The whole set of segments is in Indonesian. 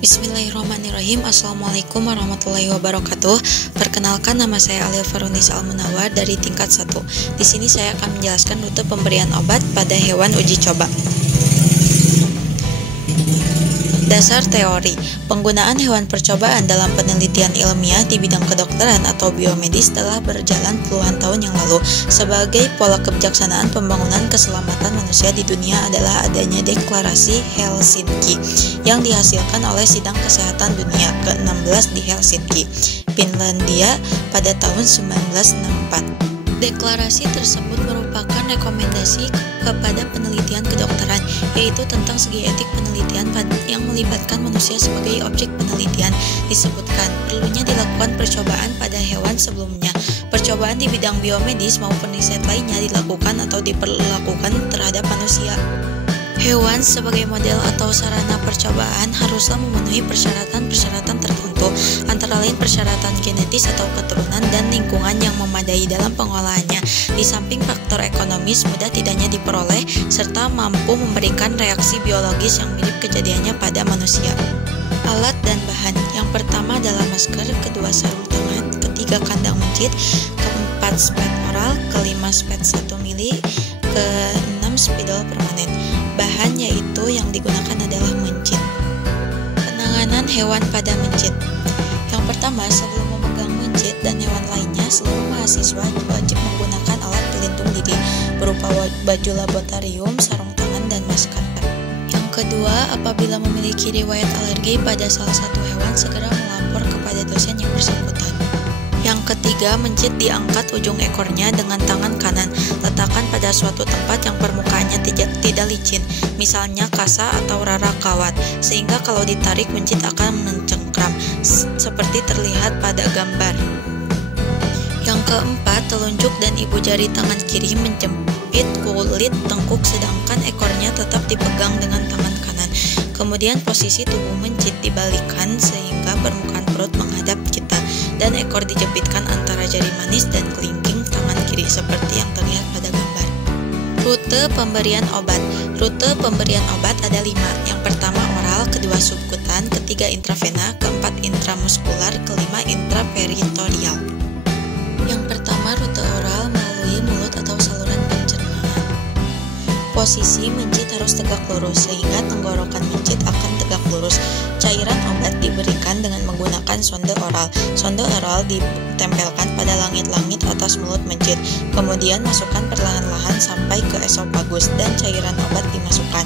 Bismillahirrahmanirrahim. Assalamualaikum warahmatullahi wabarakatuh. Perkenalkan, nama saya Alil Farunis Al-Munawar dari tingkat 1. Di sini saya akan menjelaskan rute pemberian obat pada hewan uji coba. Dasar teori. Penggunaan hewan percobaan dalam penelitian ilmiah di bidang kedokteran atau biomedis telah berjalan puluhan tahun yang lalu. Sebagai pola kebijaksanaan pembangunan keselamatan manusia di dunia adalah adanya deklarasi Helsinki yang dihasilkan oleh Sidang Kesehatan Dunia ke-16 di Helsinki, Finlandia pada tahun 1964. Deklarasi tersebut merupakan rekomendasi kepada penelitian kedokteran, yaitu tentang segi etik penelitian yang melibatkan manusia sebagai objek penelitian. Disebutkan perlunya dilakukan percobaan pada hewan sebelumnya. Percobaan di bidang biomedis maupun riset lainnya dilakukan atau diperlakukan terhadap manusia. Hewan sebagai model atau sarana percobaan haruslah memenuhi persyaratan-persyaratan tertentu, antara lain persyaratan genetis atau keturunan dan lingkungan yang memadai dalam pengolahannya. Di samping faktor ekonomis mudah tidaknya diperoleh, serta mampu memberikan reaksi biologis yang mirip kejadiannya pada manusia. Alat dan bahan. Yang pertama adalah masker, kedua sarung tangan, ketiga kandang mencit, keempat spet oral, kelima spet 1 mili, keenam spidol permanen. Bahan yaitu yang digunakan adalah mencit. Penanganan hewan pada mencit. Yang pertama, sebelum memegang mencit dan hewan lainnya, seluruh mahasiswa wajib menggunakan alat pelindung diri berupa baju laboratorium, sarung tangan, dan masker. Yang kedua, apabila memiliki riwayat alergi pada salah satu hewan, segera melapor kepada dosen yang bersangkutan. Yang ketiga, mencit diangkat ujung ekornya dengan tangan kanan. Letakkan pada suatu tempat yang permukaannya tidak licin, misalnya kasa atau rara kawat, sehingga kalau ditarik mencit akan mencengkram, seperti terlihat pada gambar. Yang keempat, telunjuk dan ibu jari tangan kiri menjepit kulit tengkuk, sedangkan ekornya tetap dipegang dengan tangan kanan. Kemudian posisi tubuh mencit dibalikan sehingga permukaan perut menghadap kita, dan ekor dijepitkan antara jari manis dan kelingking tangan kiri seperti yang terlihat pada gambar. Rute pemberian obat. Rute pemberian obat ada 5. Yang pertama oral, kedua subkutan, ketiga intravena, keempat intramuskular, kelima intraperitoneal. Yang pertama rute oral melalui mulut atau saluran pencernaan. Posisi mencit harus tegak lurus sehingga tenggorokan mencit akan tegak lurus. Cairan obat diberikan dengan menggunakan sonde oral. Sonde oral ditempelkan pada langit-langit atas mulut mencit. Kemudian masukkan perlahan-lahan sampai ke esofagus dan cairan obat dimasukkan.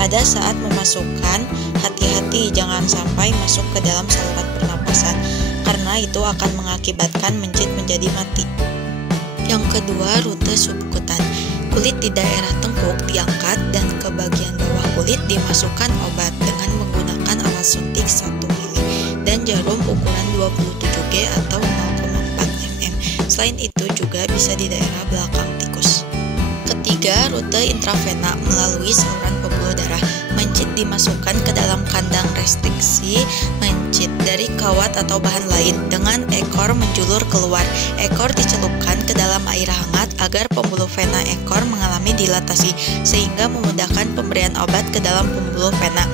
Pada saat memasukkan, hati-hati jangan sampai masuk ke dalam saluran pernapasan, karena itu akan mengakibatkan mencit menjadi mati. Yang kedua, rute subkutan. Kulit di daerah tengkuk diangkat dan ke bagian bawah kulit dimasukkan obat dengan menggunakan alat suntik 1 mili dan jarum ukuran 27G atau 0,4 mm. Selain itu juga bisa di daerah belakang tikus. Ketiga, rute intravena melalui saluran pembuluh darah. Mencit dimasukkan ke dalam kandang restriksi mencit dari kawat atau bahan lain dengan ekor menjulur keluar. Ekor dicelupkan ke dalam air hangat agar pembuluh vena ekor mengalami dilatasi sehingga memudahkan pemberian obat ke dalam pembuluh vena.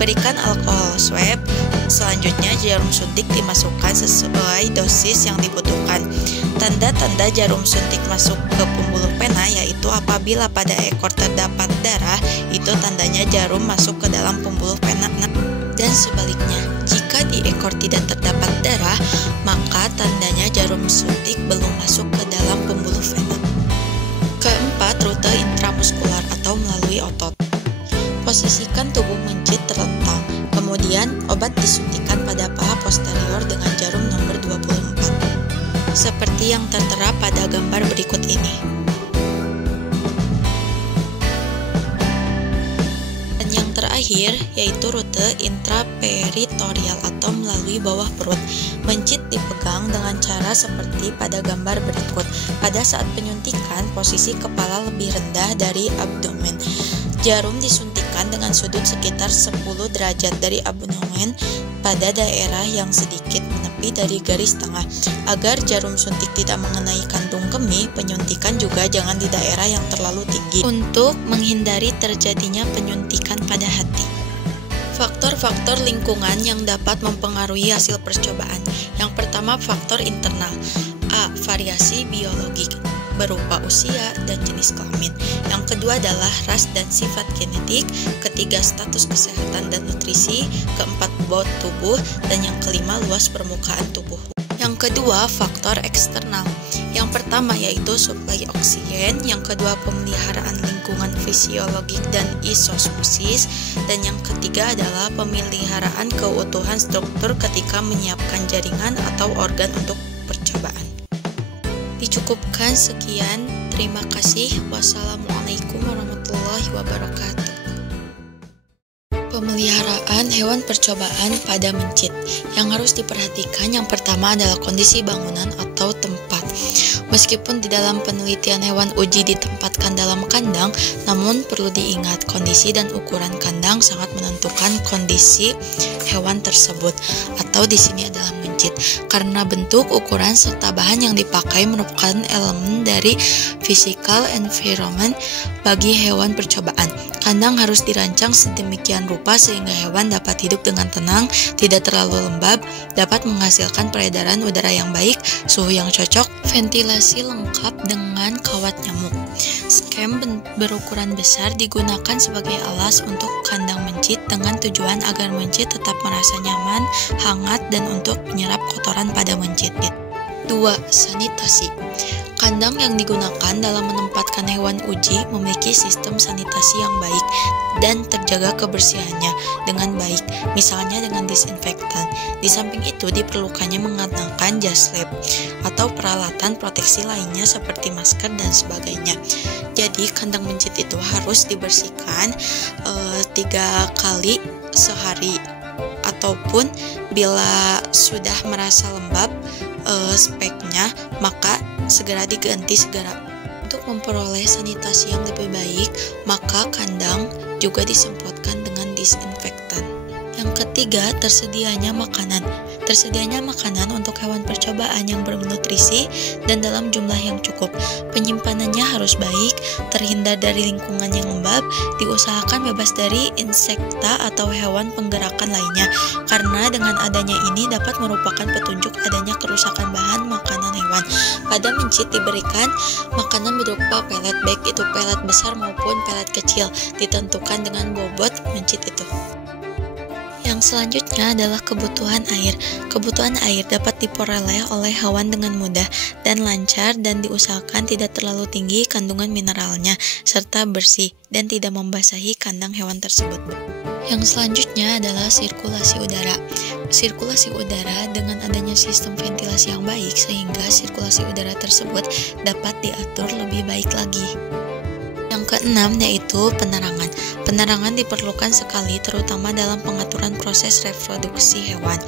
Berikan alkohol swab. Selanjutnya jarum suntik dimasukkan sesuai dosis yang dibutuhkan. Tanda-tanda jarum suntik masuk ke pembuluh vena yaitu apabila pada ekor terdapat darah, itu tandanya jarum masuk ke dalam pembuluh vena, dan sebaliknya, jika di ekor tidak terdapat darah, maka tandanya jarum suntik belum masuk ke dalam pembuluh vena. Keempat, rute intramuskular atau melalui otot. Posisikan tubuh mencit terlentang, kemudian obat disuntikkan pada paha posterior dengan jarum nomor 24, seperti yang tertera pada gambar berikut ini. Terakhir yaitu rute intraperitoneal atau melalui bawah perut. Mencit dipegang dengan cara seperti pada gambar berikut. Pada saat penyuntikan, posisi kepala lebih rendah dari abdomen. Jarum disuntikkan dengan sudut sekitar 10 derajat dari abdomen pada daerah yang sedikit menepi dari garis tengah. Agar jarum suntik tidak mengenai kantung kemih, penyuntikan juga jangan di daerah yang terlalu tinggi untuk menghindari terjadinya penyuntikan pada hati. Faktor-faktor lingkungan yang dapat mempengaruhi hasil percobaan. Yang pertama, faktor internal. A. Variasi biologik berupa usia dan jenis kelamin. Yang kedua adalah ras dan sifat genetik. Ketiga, status kesehatan dan nutrisi. Keempat, bobot tubuh. Dan yang kelima, luas permukaan tubuh. Yang kedua, faktor eksternal. Yang pertama yaitu suplai oksigen, yang kedua pemeliharaan lingkungan fisiologik dan isosmosis, dan yang ketiga adalah pemeliharaan keutuhan struktur ketika menyiapkan jaringan atau organ untuk percobaan. Dicukupkan sekian, terima kasih. Wassalamualaikum warahmatullahi wabarakatuh. Pemeliharaan hewan percobaan pada mencit. Yang harus diperhatikan yang pertama adalah kondisi bangunan atau tempat. Meskipun di dalam penelitian hewan uji ditempatkan dalam kandang, namun perlu diingat kondisi dan ukuran kandang sangat menentukan kondisi hewan tersebut, atau di sini adalah mencit. Karena bentuk, ukuran, serta bahan yang dipakai merupakan elemen dari physical environment bagi hewan percobaan. Kandang harus dirancang sedemikian rupa sehingga hewan dapat hidup dengan tenang, tidak terlalu lembab, dapat menghasilkan peredaran udara yang baik, suhu yang cocok, ventilasi lengkap dengan kawat nyamuk. Skem berukuran besar digunakan sebagai alas untuk kandang mencit dengan tujuan agar mencit tetap merasa nyaman, hangat, dan untuk menyerap kotoran pada mencit. 2. Sanitasi. Kandang yang digunakan dalam menempatkan hewan uji memiliki sistem sanitasi yang baik dan terjaga kebersihannya dengan baik, misalnya dengan disinfektan. Di samping itu diperlukannya mengenakan jas lab atau peralatan proteksi lainnya seperti masker dan sebagainya. Jadi kandang mencit itu harus dibersihkan 3 kali sehari, ataupun bila sudah merasa lembab speknya, maka segera diganti segera. Untuk memperoleh sanitasi yang lebih baik, maka kandang juga disemprotkan dengan disinfektan. Yang ketiga, tersedianya makanan. Tersedianya makanan untuk hewan percobaan yang bernutrisi dan dalam jumlah yang cukup. Penyimpanannya harus baik, terhindar dari lingkungan yang lembab, diusahakan bebas dari insekta atau hewan penggerakan lainnya, karena dengan adanya ini dapat merupakan petunjuk adanya kerusakan bahan makanan hewan. Pada mencit diberikan makanan berupa pelet, baik itu pelet besar maupun pelet kecil, ditentukan dengan bobot mencit itu. Yang selanjutnya adalah kebutuhan air. Kebutuhan air dapat diperoleh oleh hewan dengan mudah dan lancar, dan diusahakan tidak terlalu tinggi kandungan mineralnya, serta bersih dan tidak membasahi kandang hewan tersebut. Yang selanjutnya adalah sirkulasi udara. Sirkulasi udara dengan adanya sistem ventilasi yang baik sehingga sirkulasi udara tersebut dapat diatur lebih baik lagi. Yang keenam yaitu penerangan. Penerangan diperlukan sekali terutama dalam pengaturan proses reproduksi hewan.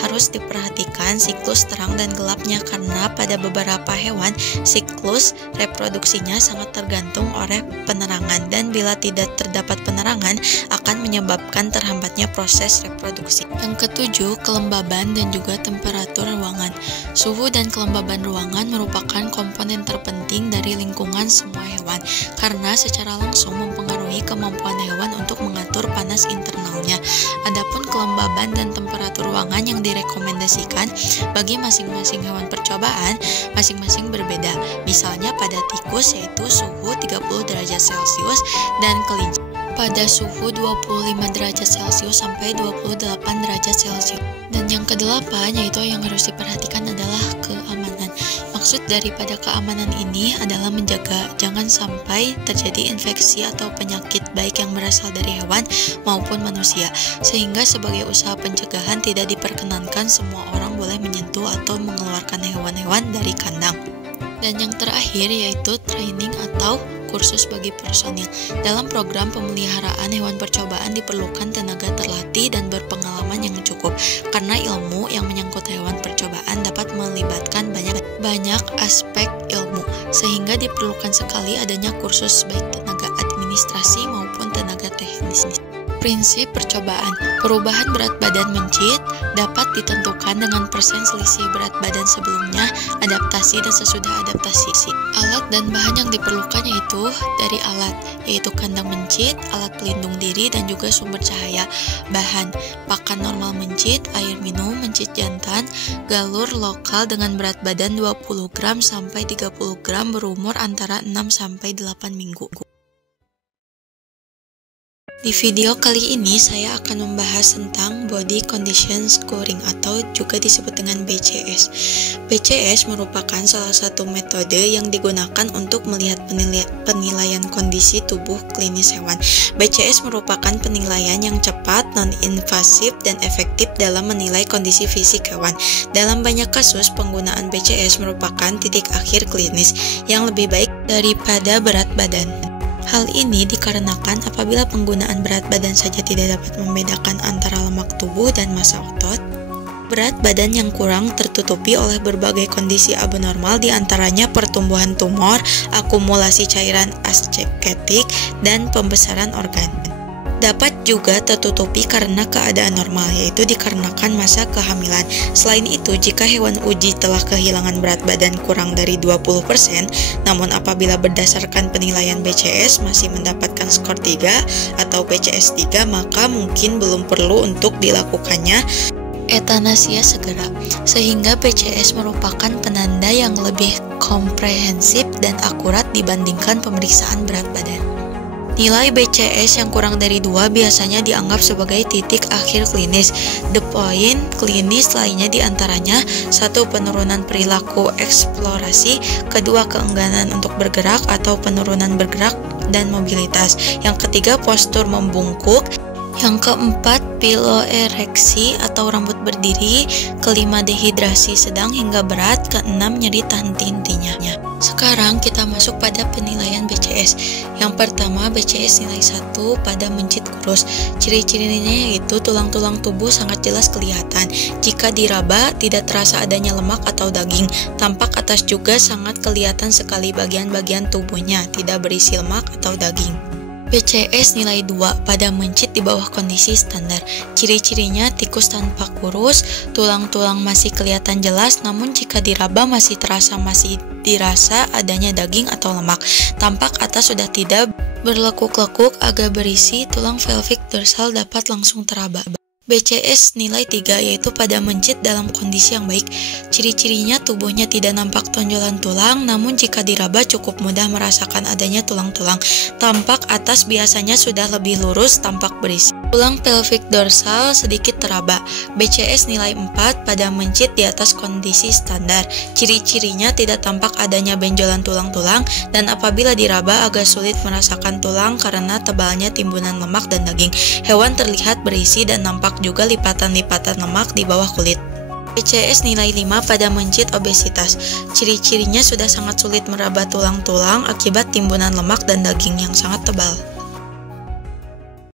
Harus diperhatikan siklus terang dan gelapnya karena pada beberapa hewan siklus reproduksinya sangat tergantung oleh penerangan, dan bila tidak terdapat penerangan akan menyebabkan terhambatnya proses reproduksi. Yang ketujuh, kelembaban dan juga temperatur ruangan. Suhu dan kelembaban ruangan merupakan komponen terpenting dari lingkungan semua hewan karena secara langsung mempengaruhi kemampuan hewan untuk mengatur panas internalnya. Adapun kelembaban dan temperatur ruangan yang direkomendasikan bagi masing-masing hewan percobaan masing-masing berbeda. Misalnya pada tikus yaitu suhu 30 derajat Celcius dan kelinci pada suhu 25 derajat Celcius sampai 28 derajat Celcius. Dan yang kedelapan yaitu yang harus diperhatikan adalah keamanan. Maksud daripada keamanan ini adalah menjaga jangan sampai terjadi infeksi atau penyakit baik yang berasal dari hewan maupun manusia, sehingga sebagai usaha pencegahan tidak diperkenankan semua orang boleh menyentuh atau mengeluarkan hewan-hewan dari kandang. Dan yang terakhir yaitu training atau kursus bagi personil. Dalam program pemeliharaan hewan percobaan diperlukan tenaga terlatih dan berpengalaman yang cukup, karena ilmu yang menyangkut hewan percobaan dapat melibatkan banyak aspek ilmu, sehingga diperlukan sekali adanya kursus baik tenaga administrasi maupun tenaga teknis. Prinsip percobaan, perubahan berat badan mencit dapat ditentukan dengan persen selisih berat badan sebelumnya, adaptasi dan sesudah adaptasi. Alat dan bahan yang diperlukan yaitu kandang mencit, alat pelindung diri, dan juga sumber cahaya. Bahan, pakan normal mencit, air minum, mencit jantan, galur lokal dengan berat badan 20 gram sampai 30 gram berumur antara 6 sampai 8 minggu. Di video kali ini saya akan membahas tentang Body Condition Scoring atau juga disebut dengan BCS. BCS merupakan salah satu metode yang digunakan untuk melihat penilaian kondisi tubuh klinis hewan. BCS merupakan penilaian yang cepat, non-invasif, dan efektif dalam menilai kondisi fisik hewan. Dalam banyak kasus, penggunaan BCS merupakan titik akhir klinis yang lebih baik daripada berat badan. Hal ini dikarenakan apabila penggunaan berat badan saja tidak dapat membedakan antara lemak tubuh dan massa otot, berat badan yang kurang tertutupi oleh berbagai kondisi abnormal diantaranya pertumbuhan tumor, akumulasi cairan asketik, dan pembesaran organ. Dapat juga tertutupi karena keadaan normal, yaitu dikarenakan masa kehamilan. Selain itu, jika hewan uji telah kehilangan berat badan kurang dari 20%, namun apabila berdasarkan penilaian BCS masih mendapatkan skor 3 atau BCS 3, maka mungkin belum perlu untuk dilakukannya etanasia segera, sehingga BCS merupakan penanda yang lebih komprehensif dan akurat dibandingkan pemeriksaan berat badan. Nilai BCS yang kurang dari 2 biasanya dianggap sebagai titik akhir klinis. The point klinis lainnya diantaranya 1. Penurunan perilaku eksplorasi, 2. Keengganan untuk bergerak atau penurunan bergerak dan mobilitas, yang ketiga postur membungkuk, yang keempat piloereksi atau rambut berdiri, kelima dehidrasi sedang hingga berat, keenam nyeri henti-hentinya. Sekarang kita masuk pada penilaian BCS. Yang pertama, BCS nilai 1 pada mencit kurus. Ciri-cirinya yaitu tulang-tulang tubuh sangat jelas kelihatan. Jika diraba, tidak terasa adanya lemak atau daging. Tampak atas juga sangat kelihatan sekali bagian-bagian tubuhnya, tidak berisi lemak atau daging. BCS nilai 2 pada mencit di bawah kondisi standar. Ciri-cirinya tikus tanpa kurus, tulang-tulang masih kelihatan jelas, namun jika diraba masih dirasa adanya daging atau lemak. Tampak atas sudah tidak berlekuk-lekuk, agak berisi, tulang pelvic dorsal dapat langsung teraba. BCS nilai 3 yaitu pada mencit dalam kondisi yang baik. Ciri-cirinya tubuhnya tidak nampak tonjolan tulang, namun jika diraba cukup mudah merasakan adanya tulang-tulang. Tampak atas biasanya sudah lebih lurus, tampak berisi. Tulang pelvic dorsal sedikit teraba. BCS nilai 4 pada mencit di atas kondisi standar. Ciri-cirinya tidak tampak adanya benjolan tulang-tulang, dan apabila diraba agak sulit merasakan tulang karena tebalnya timbunan lemak dan daging. Hewan terlihat berisi dan nampak juga lipatan-lipatan lemak di bawah kulit. BCS nilai 5 pada mencit obesitas. Ciri-cirinya sudah sangat sulit meraba tulang-tulang akibat timbunan lemak dan daging yang sangat tebal.